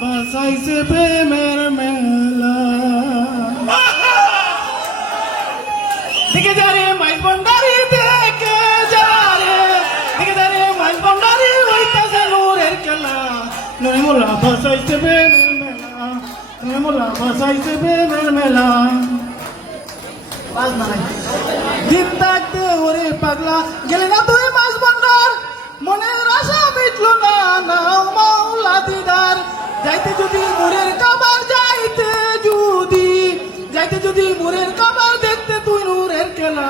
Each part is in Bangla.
বাসাইছে প্রেমের মেলা দিকে যারে মাইল বন্ডারি দেখে যারে দিকে যারে মাইল বন্ডারি হইতাছে নূরের খেলা নুরে মোলা বাসাইছে প্রেমের মেলা নুরে মোলা বাসাইছে প্রেমের মেলা দিন থাকতে ওরে পাগলা গেলে না তুই মাছ ভান্ডার মনের আশা মিটলো না নাও মাওলা দিদার যাইতে যদি মোরের কাবার যাইতে যদি মোরের কাবার দেখতে তুই নূরের খেলা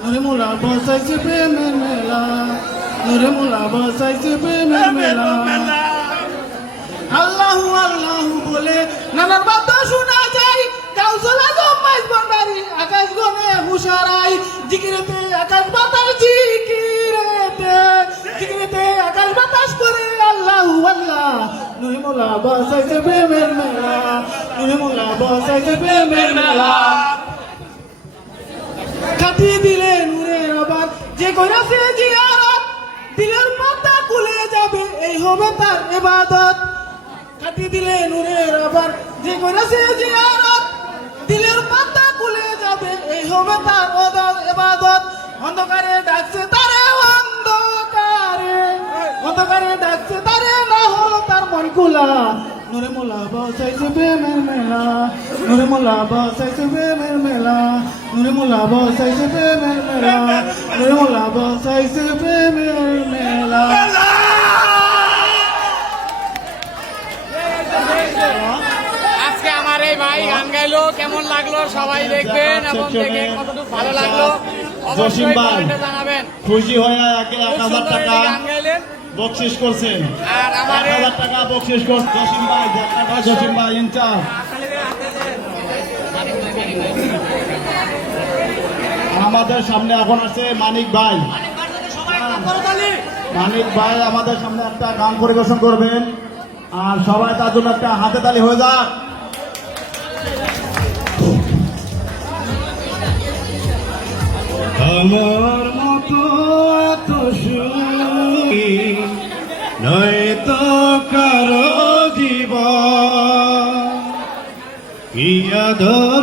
নুরে মোলা বসাইছে প্রেমের মেলা নুরে মোলা বসাইছে প্রেমের মেলা আল্লাহু আল্লাহু বলে নানার বাতা শোনা যায় গাউসুল আজম মাইজ ভান্ডারি আকাশ গনে হুশারাই জিকিরেতে আকাশ বাতাস জিকিরেতে আকাশ বাতাস করে আল্লাহু আল্লাহ নুরে মোলা বসাইছে প্রেমের মেলা নুরে মোলা বসাইছে প্রেমের মেলা কাটি দিলে নূরের আবার যে কইরাছে জিয়ারত দিলের পাতা খুলে যাবে এই হবে তার ইবাদত কাটি দিলে নূরের আবার যে কইরাছে জিয়ারত দিলের পাতা খুলে যাবে এই হবে তার ইবাদত অন্ধকারে ডাকছে তারে অন্ধকারে ডাকছে তারে না হলো তার মন কুলা নুরে মোলা বসাইছে প্রেমের মেলা নুরে মোলা বসাইছে প্রেমের মেলা নুরে মোলা বসাইছে প্রেমের মেলা নুরে মোলা বসাইছে প্রেমের মেলা আজকে আমার এই ভাই গান গাইলো কেমন লাগলো সবাই দেখবেন এবং দেখে কতটুকু ভালো লাগলো জসিম অবশ্যই ভাই কমেন্টে জানাবেন। খুশি হয়ে একে খুব 1000 সুন্দর টাকা একটি গান গাইলেন বকশিস করছেন আর আমার 1000 টাকা বকশিস করছেন জসিম ভাই জসিম ভাই ইনচার্জ আমাদের সামনে এখন আছে মানিক ভাই মানিক ভাই আমাদের সামনে একটা গান পরিবেশন করবেন আর সবাই তার জন্য একটা হাতে তালি হয়ে যাক আমার মতো এত সুখী নয় তো কারো জীবন কি আদর